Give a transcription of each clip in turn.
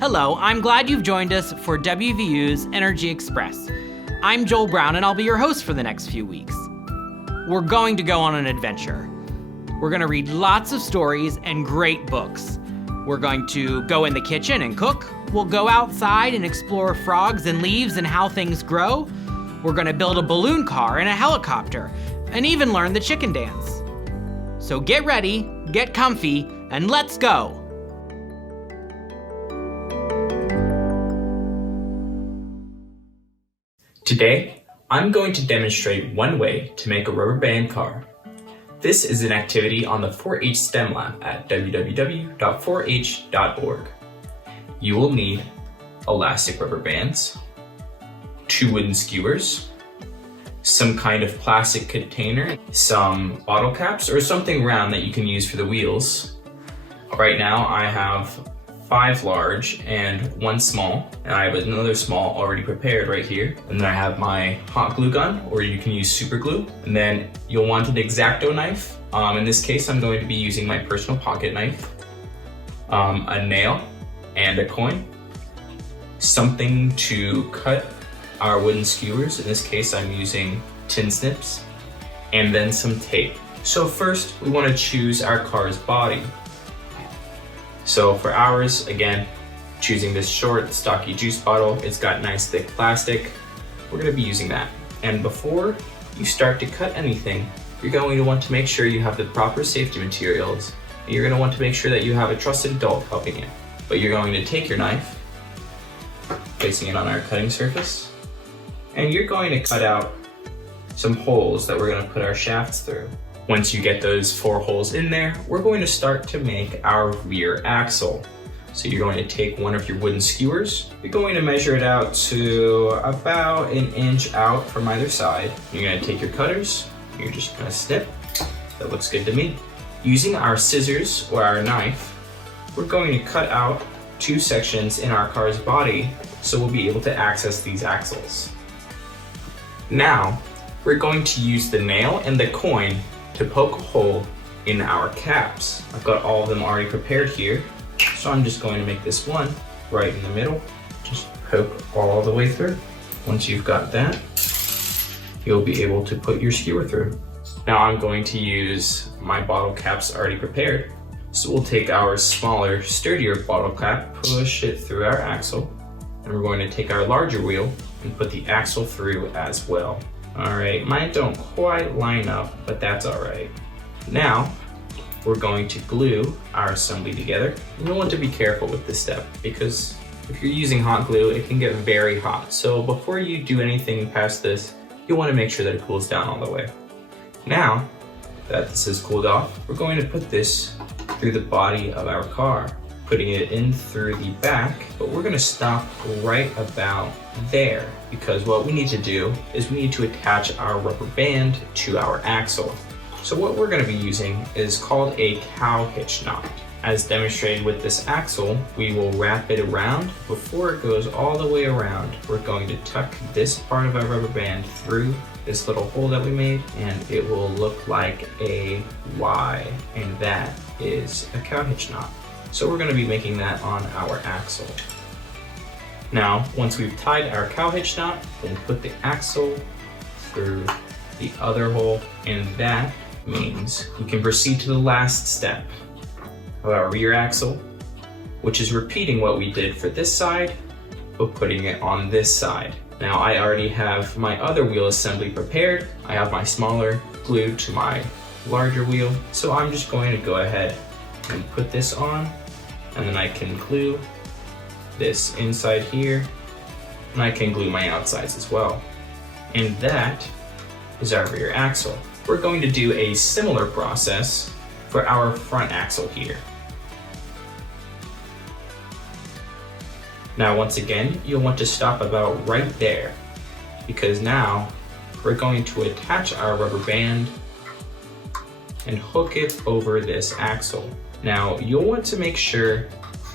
Hello, I'm glad you've joined us for WVU's Energy Express. I'm Joel Brown and I'll be your host for the next few weeks. We're going to go on an adventure. We're going to read lots of stories and great books. We're going to go in the kitchen and cook. We'll go outside and explore frogs and leaves and how things grow. We're going to build a balloon car and a helicopter and even learn the chicken dance. So get ready, get comfy, and let's go. Today, I'm going to demonstrate one way to make a rubber band car. This is an activity on the 4-H STEM Lab at www.4h.org. You will need elastic rubber bands, 2 wooden skewers, some kind of plastic container, some bottle caps, or something round that you can use for the wheels. Right now I have 5 large and 1 small, and I have another small already prepared right here. And then I have my hot glue gun, or you can use super glue. And then you'll want an X-Acto knife. In this case, I'm going to be using my personal pocket knife, a nail and a coin, something to cut our wooden skewers. In this case, I'm using tin snips, and then some tape. So first, we want to choose our car's body. So for ours, again, choosing this short, stocky juice bottle. It's got nice thick plastic. We're gonna be using that. And before you start to cut anything, you're going to want to make sure you have the proper safety materials. And you're gonna want to make sure that you have a trusted adult helping you. But you're going to take your knife, placing it on our cutting surface, and you're going to cut out some holes that we're gonna put our shafts through. Once you get those 4 holes in there, we're going to start to make our rear axle. So you're going to take one of your wooden skewers. You're going to measure it out to about 1 inch out from either side. You're going to take your cutters. You're just going to snip. That looks good to me. Using our scissors or our knife, we're going to cut out 2 sections in our car's body so we'll be able to access these axles. Now, we're going to use the nail and the coin to poke a hole in our caps. I've got all of them already prepared here, so I'm just going to make this one right in the middle. Just poke all the way through. Once you've got that, you'll be able to put your skewer through. Now I'm going to use my bottle caps already prepared. So we'll take our smaller, sturdier bottle cap, push it through our axle, and we're going to take our larger wheel and put the axle through as well. All right, mine don't quite line up, but that's all right. Now, we're going to glue our assembly together. You'll want to be careful with this step because if you're using hot glue, it can get very hot. So before you do anything past this, you'll want to make sure that it cools down all the way. Now that this has cooled off, we're going to put this through the body of our car, putting it in through the back, but we're going to stop right about there because what we need to do is we need to attach our rubber band to our axle. So what we're going to be using is called a cow hitch knot. As demonstrated with this axle, we will wrap it around. Before it goes all the way around, we're going to tuck this part of our rubber band through this little hole that we made, and it will look like a Y, and that is a cow hitch knot. So we're going to be making that on our axle. Now, once we've tied our cow hitch knot, then put the axle through the other hole, and that means we can proceed to the last step of our rear axle, which is repeating what we did for this side, but putting it on this side. Now, I already have my other wheel assembly prepared. I have my smaller glued to my larger wheel, so I'm just going to go ahead and put this on, and then I can glue this inside here, and I can glue my outsides as well. And that is our rear axle. We're going to do a similar process for our front axle here. Now once again, you'll want to stop about right there because now we're going to attach our rubber band and hook it over this axle. Now you'll want to make sure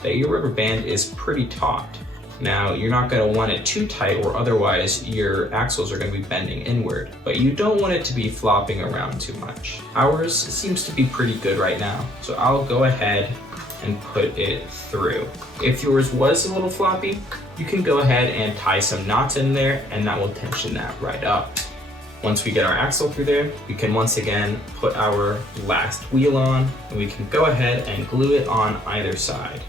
that your rubber band is pretty taut. Now you're not going to want it too tight or otherwise your axles are going to be bending inward, but you don't want it to be flopping around too much. Ours seems to be pretty good right now, so I'll go ahead and put it through. If yours was a little floppy, you can go ahead and tie some knots in there and that will tension that right up. Once we get our axle through there, we can once again put our last wheel on and we can go ahead and glue it on either side.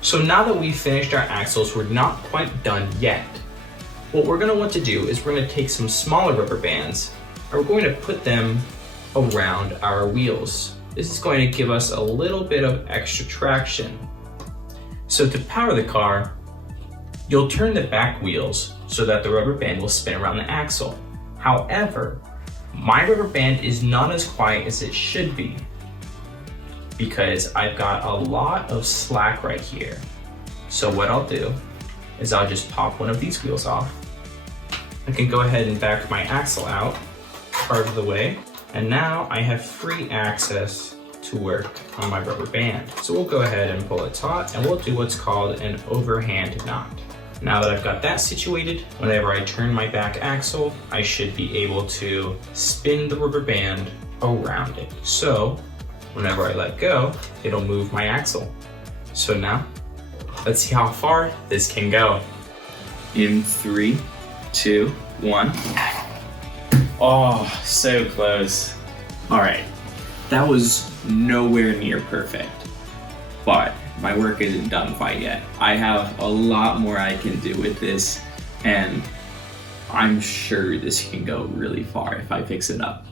So now that we've finished our axles, we're not quite done yet. What we're going to want to do is we're going to take some smaller rubber bands and we're going to put them around our wheels. This is going to give us a little bit of extra traction. So to power the car, you'll turn the back wheels so that the rubber band will spin around the axle. However, my rubber band is not as quiet as it should be because I've got a lot of slack right here. So what I'll do is I'll just pop one of these wheels off. I can go ahead and back my axle out part of the way, and now I have free access to work on my rubber band. So we'll go ahead and pull it taut and we'll do what's called an overhand knot. Now that I've got that situated, whenever I turn my back axle, I should be able to spin the rubber band around it. So whenever I let go, it'll move my axle. So now, let's see how far this can go. In 3, 2, 1. Oh, so close. All right, that was nowhere near perfect, but my work isn't done quite yet. I have a lot more I can do with this, and I'm sure this can go really far if I fix it up.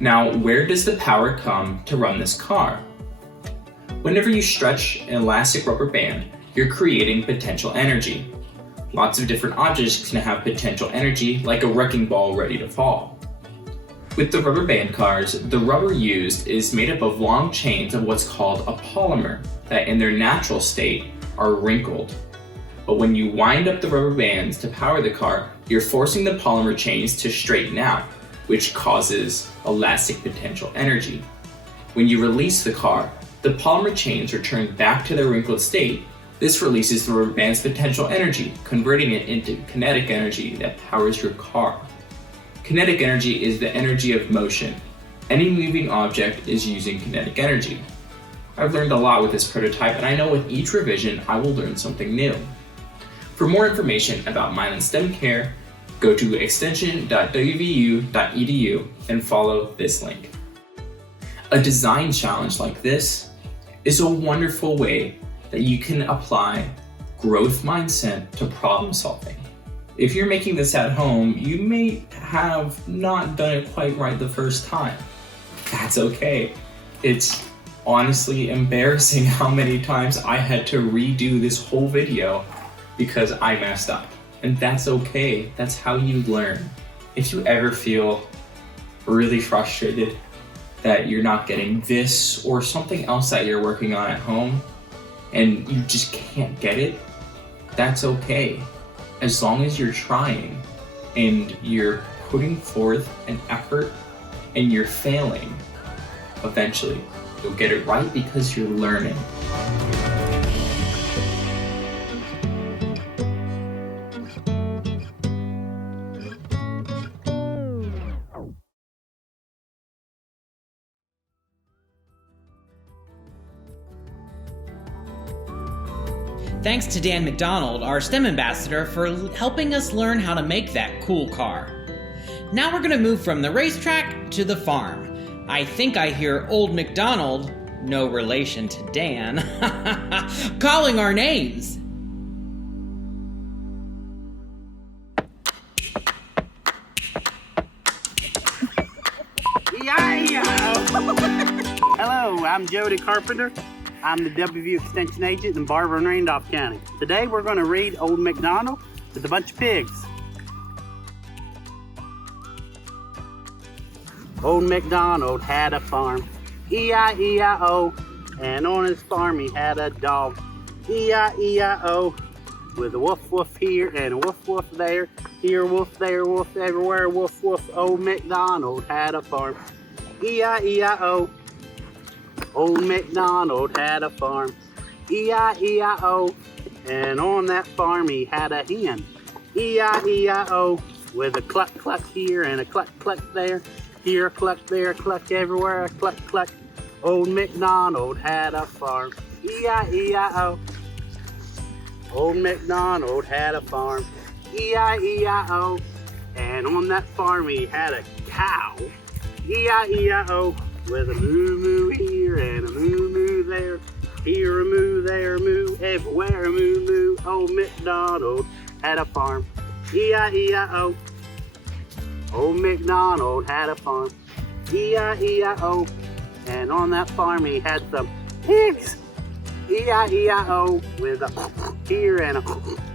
Now, where does the power come to run this car? Whenever you stretch an elastic rubber band, you're creating potential energy. Lots of different objects can have potential energy, like a wrecking ball ready to fall. With the rubber band cars, the rubber used is made up of long chains of what's called a polymer that in their natural state are wrinkled. But when you wind up the rubber bands to power the car, you're forcing the polymer chains to straighten out, which causes elastic potential energy. When you release the car, the polymer chains are turned back to their wrinkled state. This releases the rubber band's potential energy, converting it into kinetic energy that powers your car. Kinetic energy is the energy of motion. Any moving object is using kinetic energy. I've learned a lot with this prototype, and I know with each revision I will learn something new. For more information about Milan STEM Care, go to extension.wvu.edu and follow this link. A design challenge like this is a wonderful way that you can apply growth mindset to problem solving. If you're making this at home, you may have not done it quite right the first time. That's okay. It's honestly embarrassing how many times I had to redo this whole video because I messed up. And that's okay. That's how you learn. If you ever feel really frustrated that you're not getting this or something else that you're working on at home and you just can't get it, that's okay. As long as you're trying and you're putting forth an effort and you're failing, eventually you'll get it right because you're learning. Thanks to Dan McDonald, our STEM ambassador, for helping us learn how to make that cool car. Now we're going to move from the racetrack to the farm. I think I hear old McDonald, no relation to Dan, calling our names. Hello, I'm Jody Carpenter. I'm the WVU Extension Agent in Barber and Randolph County. Today we're going to read Old McDonald with a bunch of pigs. Old MacDonald had a farm, E-I-E-I-O, and on his farm he had a dog, E-I-E-I-O, with a woof woof here and a woof woof there, here woof there, woof everywhere, woof woof. Old MacDonald had a farm, E-I-E-I-O. Old MacDonald had a farm, E-I-E-I-O, and on that farm he had a hen, E-I-E-I-O, with a cluck cluck here and a cluck cluck there, here a cluck, there a cluck, everywhere a cluck cluck. Old McDonald had a farm, E-I-E-I-O. Old McDonald had a farm, E-I-E-I-O. And on that farm he had a cow, E-I-E-I-O. With a moo-moo here and a moo-moo there. Here a moo, there a moo, everywhere a moo-moo. Old McDonald had a farm, E-I-E-I-O. Old McDonald had a farm, E-I-E-I-O. And on that farm he had some pigs, E-I-E-I-O. With a here and a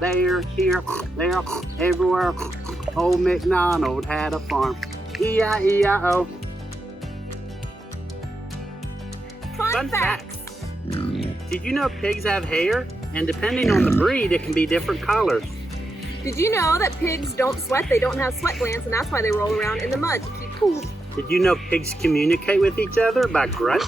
there, here, there, everywhere. Old McDonald had a farm, E-I-E-I-O. Fun facts. Did you know pigs have hair? And depending on the breed, it can be different colors. Did you know that pigs don't sweat? They don't have sweat glands, and that's why they roll around in the mud to keep cool. Did you know pigs communicate with each other by grunt?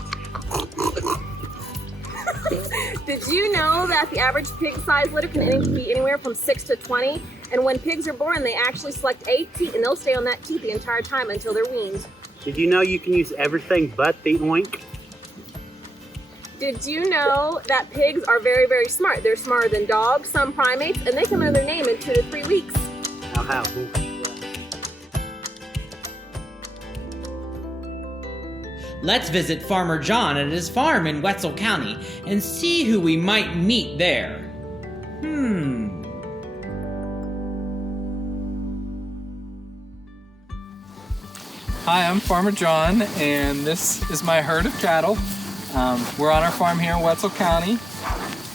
Did you know that the average pig size litter can be anywhere from 6 to 20? And when pigs are born, they actually select 8 teeth, and they'll stay on that teeth the entire time until they're weaned. Did you know you can use everything but the oink? Did you know that pigs are very, very smart? They're smarter than dogs, some primates, and they can learn their name in 2 to 3 weeks. How? Let's visit Farmer John at his farm in Wetzel County and see who we might meet there. Hi, I'm Farmer John, and this is my herd of cattle. We're on our farm here in Wetzel County,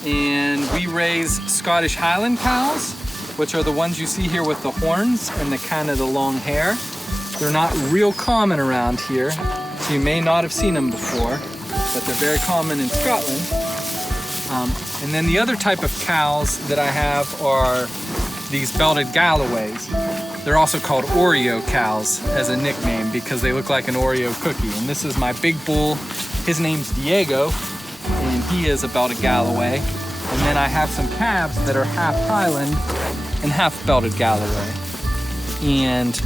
and we raise Scottish Highland cows, which are the ones you see here with the horns and the long hair. They're not real common around here, so you may not have seen them before, but they're very common in Scotland. And then the other type of cows that I have are these belted Galloways. They're also called Oreo cows as a nickname because they look like an Oreo cookie. And this is my big bull. His name's Diego, and he is a belted Galloway. And then I have some calves that are half Highland and half belted Galloway. And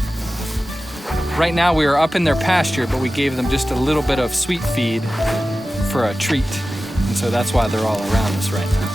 right now we are up in their pasture, but we gave them just a little bit of sweet feed for a treat. And so that's why they're all around us right now.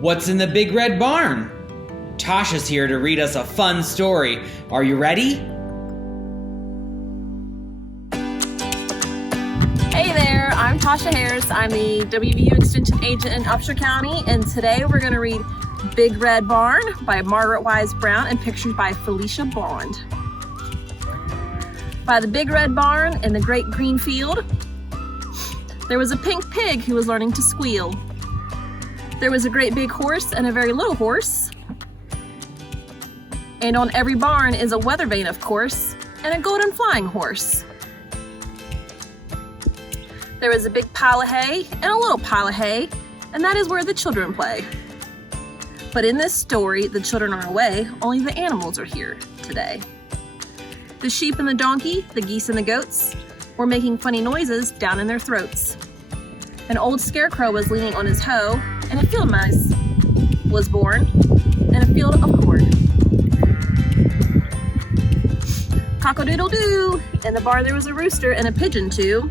What's in the big red barn? Tasha's here to read us a fun story. Are you ready? Hey there, I'm Tasha Harris. I'm the WVU Extension Agent in Upshur County, and today we're going to read Big Red Barn by Margaret Wise Brown and pictures by Felicia Bond. By the big red barn in the great green field, there was a pink pig who was learning to squeal. There was a great big horse and a very little horse. And on every barn is a weather vane, of course, and a golden flying horse. There was a big pile of hay and a little pile of hay, and that is where the children play. But in this story, the children are away, only the animals are here today. The sheep and the donkey, the geese and the goats, were making funny noises down in their throats. An old scarecrow was leaning on his hoe, and a field mouse was born in a field of corn. Cock-a-doodle-doo! In the barn there was a rooster and a pigeon too,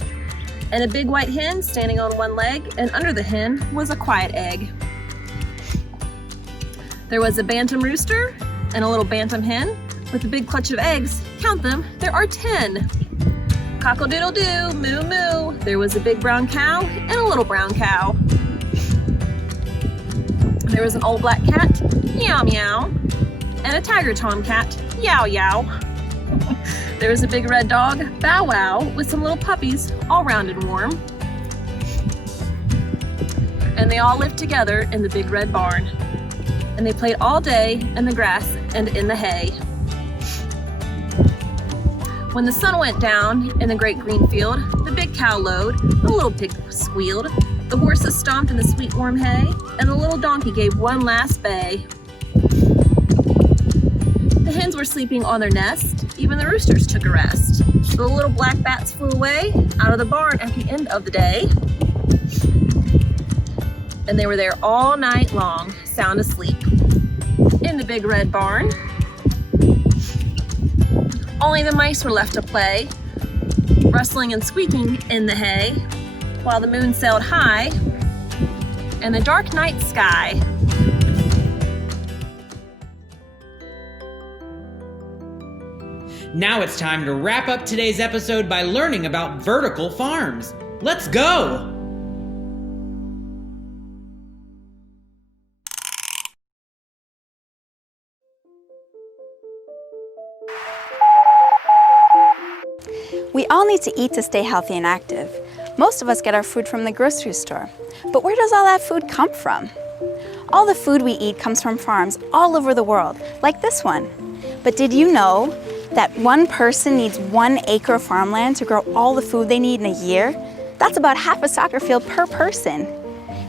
and a big white hen standing on one leg, and under the hen was a quiet egg. There was a bantam rooster and a little bantam hen with a big clutch of eggs. Count them, there are 10. Cock-a-doodle-doo, moo-moo. There was a big brown cow and a little brown cow. There was an old black cat, meow-meow, and a tiger tomcat, yow-yow. There was a big red dog, Bow Wow, with some little puppies, all round and warm. And they all lived together in the big red barn. And they played all day in the grass and in the hay. When the sun went down in the great green field, the big cow lowed, the little pig squealed, the horses stomped in the sweet warm hay, and the little donkey gave one last bay. The hens were sleeping on their nest, even the roosters took a rest. The little black bats flew away out of the barn at the end of the day. And they were there all night long, sound asleep, in the big red barn. Only the mice were left to play, rustling and squeaking in the hay, while the moon sailed high in the dark night sky. Now it's time to wrap up today's episode by learning about vertical farms. Let's go! We all need to eat to stay healthy and active. Most of us get our food from the grocery store. But where does all that food come from? All the food we eat comes from farms all over the world, like this one. But did you know that one person needs 1 acre of farmland to grow all the food they need in a year? That's about half a soccer field per person.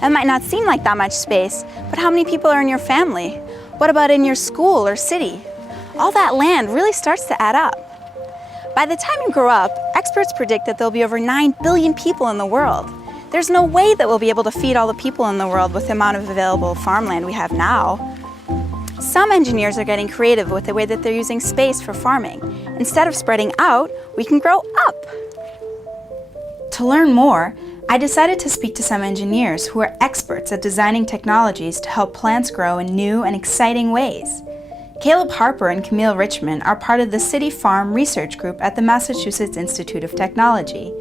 It might not seem like that much space, but how many people are in your family? What about in your school or city? All that land really starts to add up. By the time you grow up, experts predict that there'll be over 9 billion people in the world. There's no way that we'll be able to feed all the people in the world with the amount of available farmland we have now. Some engineers are getting creative with the way that they're using space for farming. Instead of spreading out, we can grow up. To learn more, I decided to speak to some engineers who are experts at designing technologies to help plants grow in new and exciting ways. Caleb Harper and Camille Richmond are part of the City Farm Research Group at the Massachusetts Institute of Technology.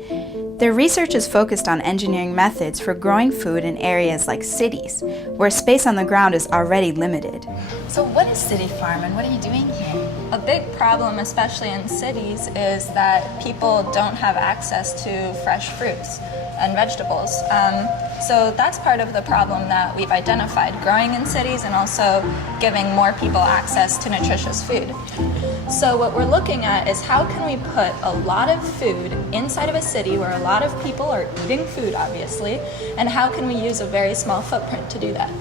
Their research is focused on engineering methods for growing food in areas like cities, where space on the ground is already limited. So what is City Farm and what are you doing here? A big problem, especially in cities, is that people don't have access to fresh fruits and vegetables. So that's part of the problem that we've identified, growing in cities and also giving more people access to nutritious food. So what we're looking at is how can we put a lot of food inside of a city where a lot of people are eating food, obviously, and how can we use a very small footprint to do that?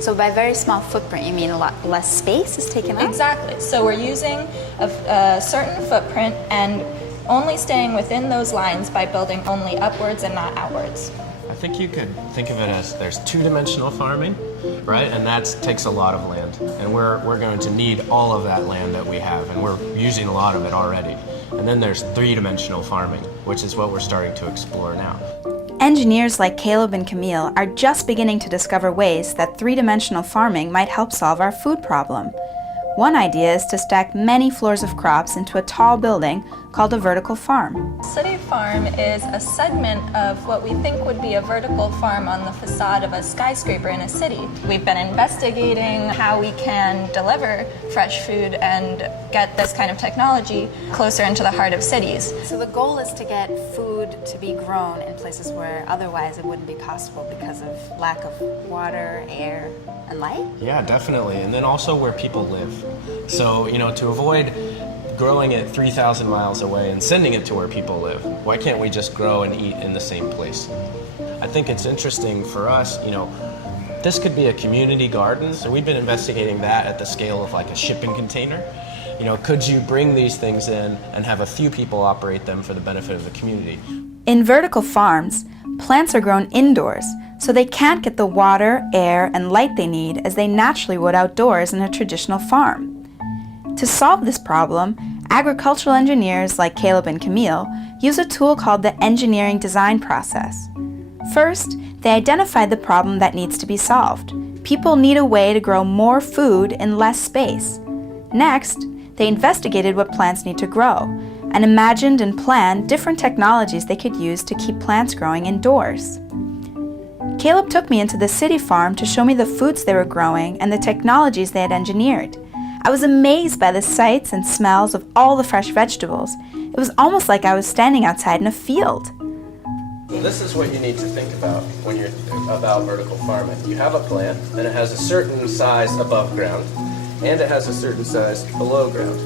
So by very small footprint, you mean a lot less space is taken up? Exactly. So we're using a certain footprint and only staying within those lines by building only upwards and not outwards. I think you could think of it as there's two-dimensional farming, right? And that takes a lot of land. And we're going to need all of that land that we have, and we're using a lot of it already. And then there's three-dimensional farming, which is what we're starting to explore now. Engineers like Caleb and Camille are just beginning to discover ways that three-dimensional farming might help solve our food problem. One idea is to stack many floors of crops into a tall building called a vertical farm. City farm is a segment of what we think would be a vertical farm on the facade of a skyscraper in a city. We've been investigating how we can deliver fresh food and get this kind of technology closer into the heart of cities. So the goal is to get food to be grown in places where otherwise it wouldn't be possible because of lack of water, air, and light? Yeah, definitely. And then also where people live. So, to avoid growing it 3,000 miles away and sending it to where people live, why can't we just grow and eat in the same place? I think it's interesting for us, this could be a community garden. So we've been investigating that at the scale of like a shipping container. Could you bring these things in and have a few people operate them for the benefit of the community? In vertical farms, plants are grown indoors, so they can't get the water, air, and light they need as they naturally would outdoors in a traditional farm. To solve this problem, agricultural engineers like Caleb and Camille use a tool called the engineering design process. First, they identified the problem that needs to be solved. People need a way to grow more food in less space. Next, they investigated what plants need to grow and imagined and planned different technologies they could use to keep plants growing indoors. Caleb took me into the city farm to show me the foods they were growing and the technologies they had engineered. I was amazed by the sights and smells of all the fresh vegetables. It was almost like I was standing outside in a field. Well, this is what you need to think about when you're about vertical farming. You have a plant, and it has a certain size above ground, and it has a certain size below ground.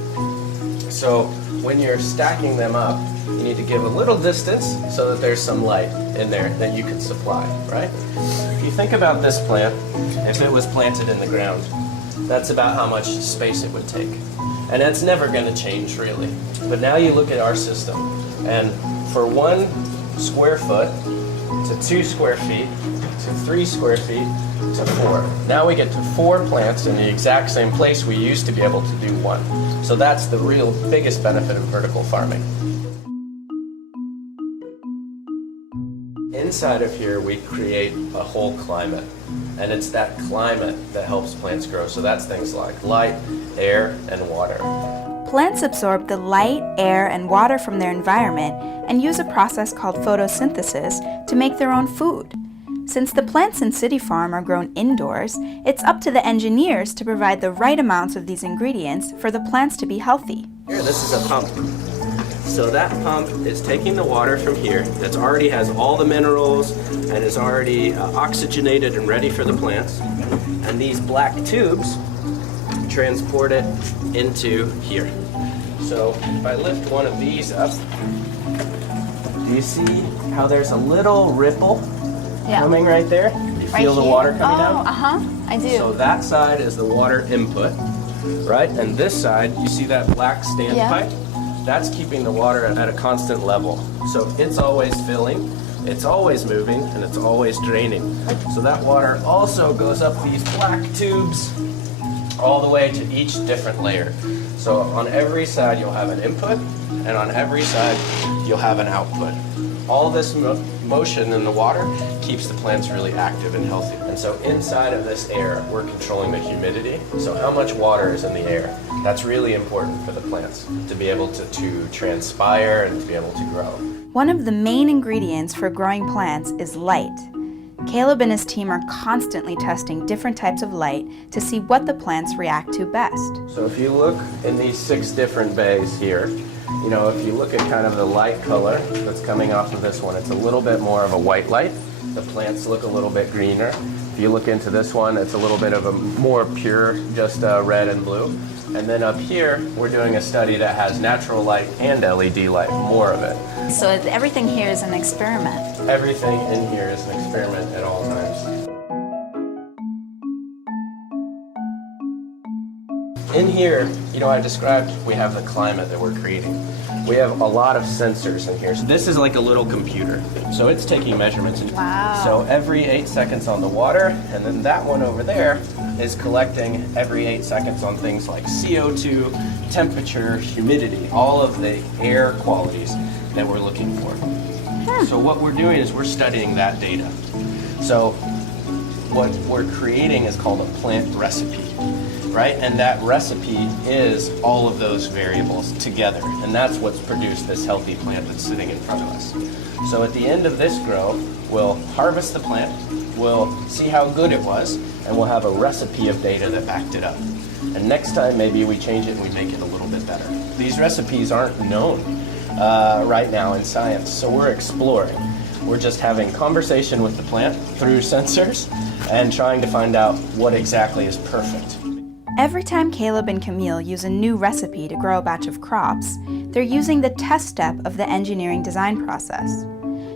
So when you're stacking them up, you need to give a little distance so that there's some light in there that you can supply, right? If you think about this plant, if it was planted in the ground, that's about how much space it would take. And that's never going to change, really. But now you look at our system, and for 1 square foot to 2 square feet to 3 square feet to 4. Now we get to 4 plants in the exact same place we used to be able to do 1. So that's the real biggest benefit of vertical farming. Inside of here, we create a whole climate. And it's that climate that helps plants grow. So that's things like light, air, and water. Plants absorb the light, air, and water from their environment and use a process called photosynthesis to make their own food. Since the plants in City Farm are grown indoors, it's up to the engineers to provide the right amounts of these ingredients for the plants to be healthy. Here, this is a pump. So that pump is taking the water from here that already has all the minerals and is already oxygenated and ready for the plants. And these black tubes transport it into here. So if I lift one of these up, do you see how there's a little ripple coming right there? You feel the water coming down? I do. So that side is the water input, right? And this side, you see that black standpipe? That's keeping the water at a constant level. So it's always filling, it's always moving, and it's always draining. So that water also goes up these black tubes all the way to each different layer. So on every side you'll have an input, and on every side you'll have an output. All this motion in the water keeps the plants really active and healthy. And so inside of this air, we're controlling the humidity. So how much water is in the air? That's really important for the plants to be able to transpire and to be able to grow. One of the main ingredients for growing plants is light. Caleb and his team are constantly testing different types of light to see what the plants react to best. So if you look in these 6 different bays here, if you look at kind of the light color that's coming off of this one, it's a little bit more of a white light. The plants look a little bit greener. If you look into this one, it's a little bit of a more pure, just red and blue. And then up here, we're doing a study that has natural light and LED light, more of it. So everything here is an experiment. Everything in here is an experiment at all times. In here, I described we have the climate that we're creating. We have a lot of sensors in here. So this is like a little computer. So it's taking measurements. Wow. So every 8 seconds on the water, and then that one over there is collecting every 8 seconds on things like CO2, temperature, humidity, all of the air qualities that we're looking for. So what we're doing is we're studying that data. So what we're creating is called a plant recipe. right? And that recipe is all of those variables together, and that's what's produced this healthy plant that's sitting in front of us. So at the end of this grow, we'll harvest the plant, we'll see how good it was, and we'll have a recipe of data that backed it up. And next time, maybe we change it and we make it a little bit better. These recipes aren't known right now in science, so we're exploring. We're just having conversation with the plant through sensors and trying to find out what exactly is perfect. Every time Caleb and Camille use a new recipe to grow a batch of crops, they're using the test step of the engineering design process.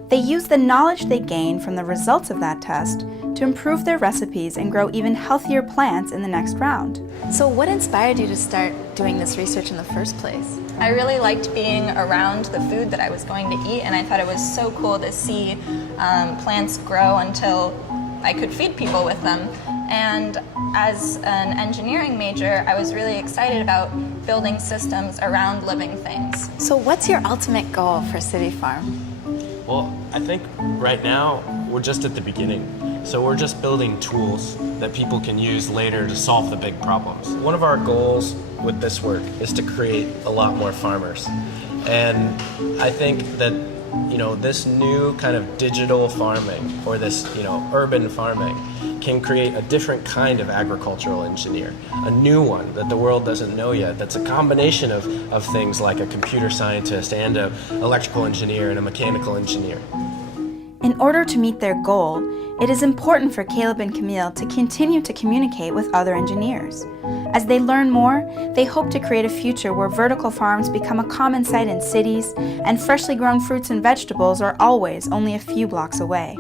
They use the knowledge they gain from the results of that test to improve their recipes and grow even healthier plants in the next round. So what inspired you to start doing this research in the first place? I really liked being around the food that I was going to eat, and I thought it was so cool to see plants grow until I could feed people with them. And as an engineering major, I was really excited about building systems around living things. So what's your ultimate goal for City Farm? Well, I think right now we're just at the beginning. So we're just building tools that people can use later to solve the big problems. One of our goals with this work is to create a lot more farmers. And I think that, this new kind of digital farming or this, urban farming can create a different kind of agricultural engineer, a new one that the world doesn't know yet, that's a combination of things like a computer scientist and an electrical engineer and a mechanical engineer. In order to meet their goal, it is important for Caleb and Camille to continue to communicate with other engineers. As they learn more, they hope to create a future where vertical farms become a common sight in cities and freshly grown fruits and vegetables are always only a few blocks away.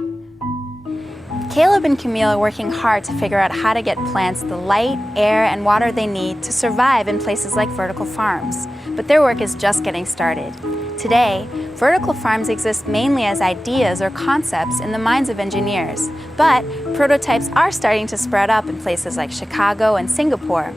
Caleb and Camille are working hard to figure out how to get plants the light, air, and water they need to survive in places like vertical farms. But their work is just getting started. Today, vertical farms exist mainly as ideas or concepts in the minds of engineers, but prototypes are starting to spread up in places like Chicago and Singapore.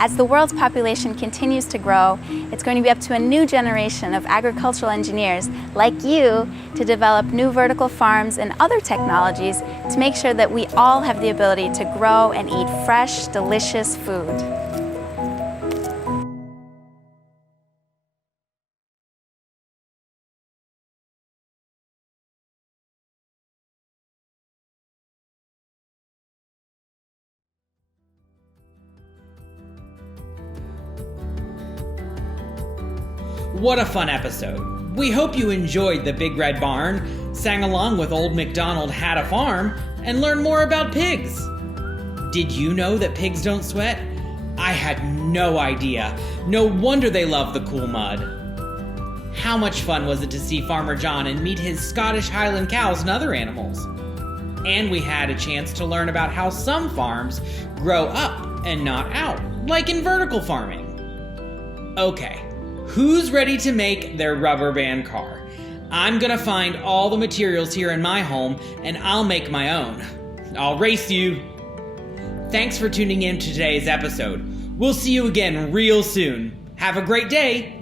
As the world's population continues to grow, it's going to be up to a new generation of agricultural engineers like you to develop new vertical farms and other technologies to make sure that we all have the ability to grow and eat fresh, delicious food. What a fun episode. We hope you enjoyed the Big Red Barn, sang along with Old McDonald Had a Farm, and learned more about pigs. Did you know that pigs don't sweat? I had no idea. No wonder they love the cool mud. How much fun was it to see Farmer John and meet his Scottish Highland cows and other animals? And we had a chance to learn about how some farms grow up and not out, like in vertical farming. Okay. Who's ready to make their rubber band car? I'm gonna find all the materials here in my home and I'll make my own. I'll race you. Thanks for tuning in to today's episode. We'll see you again real soon. Have a great day.